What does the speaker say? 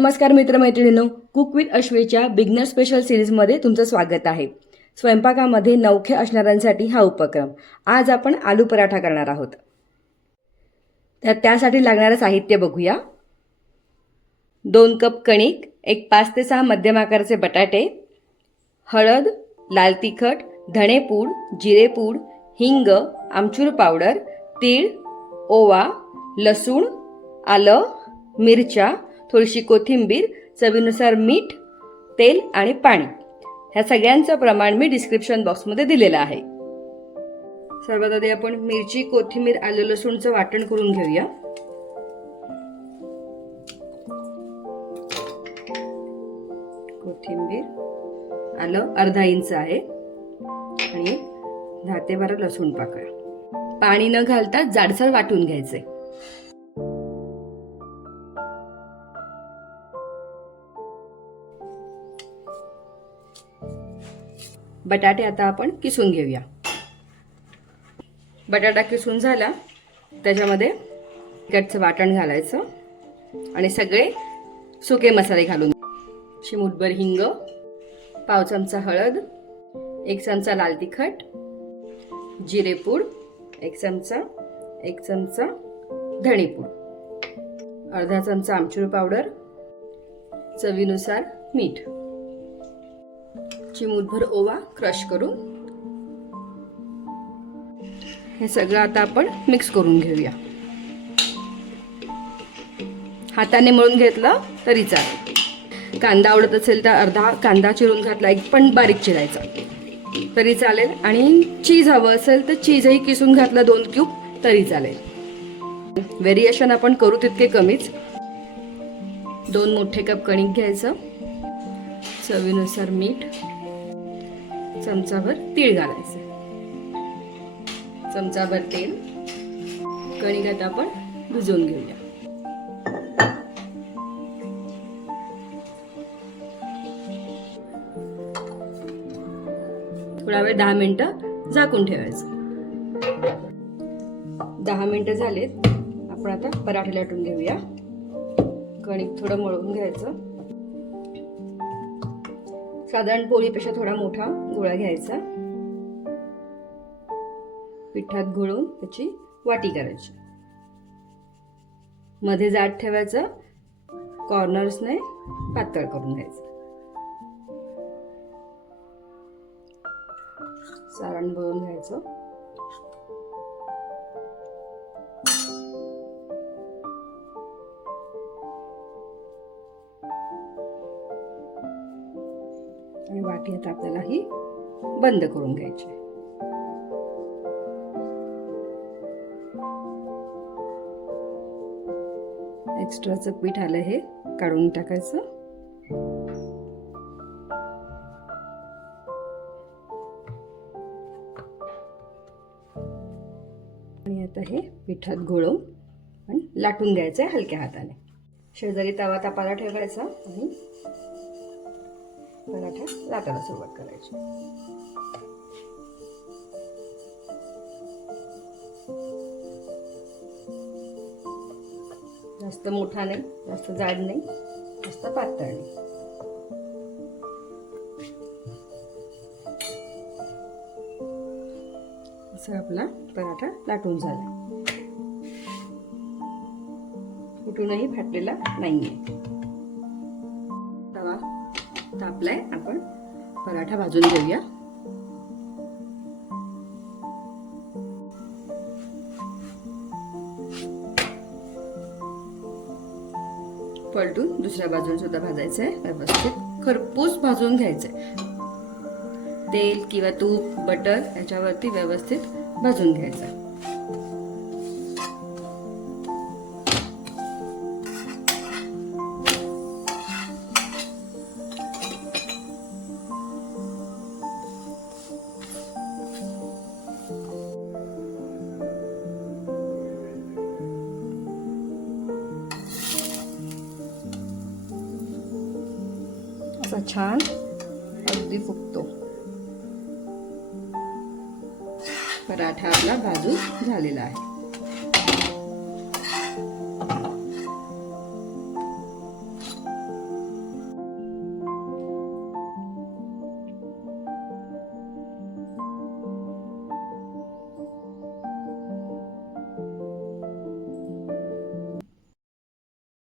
नमस्कार मित्रमैत्रिणींनो cook with अश्वेच्या बिगनर स्पेशल सिरीजमध्ये तुमचं स्वागत आहे. स्वयंपाकामध्ये नवखे असणाऱ्यांसाठी हा उपक्रम. आज आपण आलू पराठा करणार आहोत. तर त्यासाठी लागणारं साहित्य बघूया. दोन कप कणिक एक पाच ते सहा मध्यम आकाराचे बटाटे हळद लाल तिखट धणेपूड जिरेपूड हिंग आमचूर पावडर तीळ ओवा लसूण आलं मिरच्या थोडीशी कोथिंबीर चवीनुसार मीठ तेल आणि पाणी. ह्या सगळ्यांचं प्रमाण मी डिस्क्रिप्शन बॉक्समध्ये दिलेलं आहे. सर्वात आधी आपण मिरची कोथिंबीर आलं लसूणचं वाटण करून घेऊया. कोथिंबीर आलं अर्धा इंच आहे. आणि दहा ते बारा लसूण पाकळ्या. पाणी न घालता जाडसर वाटून घ्यायचे बटाटे आता आपण किसून घेऊया. बटाटा किसून झाला त्याच्यामध्ये तिखटचं वाटण घालायचं आणि सगळे सुके मसाले घालून. चिमूटभर हिंग पाव चमचा हळद एक चमचा लाल तिखट जिरेपूड एक चमचा एक चमचा धणेपूड अर्धा चमचा आमचूर पावडर चवीनुसार मीठ. चिमूटभर ओवा क्रश करून हे सगळं आता आपण मिक्स करून घेऊया. हाताने मळून घेतलं तरी चालेल. कांदा आवडत असेल तर अर्धा कांदा चिरून घातला एक पण बारीक चिरायचा. तरी चालेल. आणि चीज हवं असेल तर चीजही किसून घातलं दोन क्यूब तरी चालेल. व्हेरिएशन आपण करू तितके कमीच. दोन मोठे कप कणिक घ्यायचं. चवीनुसार मीठ. चमचाभर तीळ घालायचं. चमचाभर तेल कणिक आता आपण भिजवून घेऊया. थोडा वेळ दहा मिनिटं झाकून ठेवायचं. दहा मिनिटं झालेत. आपण आता पराठे लाटून घेऊया. कणिक थोडं मळून घ्यायचं. साधारण पोळीपेक्षा थोडा मोठा गोळा घ्यायचा. पिठात घोळून त्याची वाटी करायची. मध्ये जाड ठेवायचं. कॉर्नर्सने पातळ करून घ्यायचं. सारण भरून घ्यायचं. आणि वाटी आता आपल्याला ही बंद करून घ्यायची एक्स्ट्राचं पीठ आलं हे काढून टाकायचं. आणि आता हे पिठात घोळवून आणि लाटून घ्यायचं आहे हलक्या हाताने. शेजारी तवा तापाला ठेवायचा आणि पराठा लाटायला सुरुवात करायची. जास्त मोठा नाही जास्त जाड नाही जास्त पातळ नाही. असं आपला पराठा लाटून झाला. कुठूनही फाटलेला नाही आहे तापलाय आपण पराठा भाजून घेऊया. पलटून दुसऱ्या बाजून सुद्धा भाजायचं आहे व्यवस्थित. खरपूस भाजून घ्यायचंय. तेल किंवा तूप बटर याच्यावरती व्यवस्थित भाजून घ्यायचं असा छान अगदी फुगतो. पराठा आपला भाजून झालेला आहे.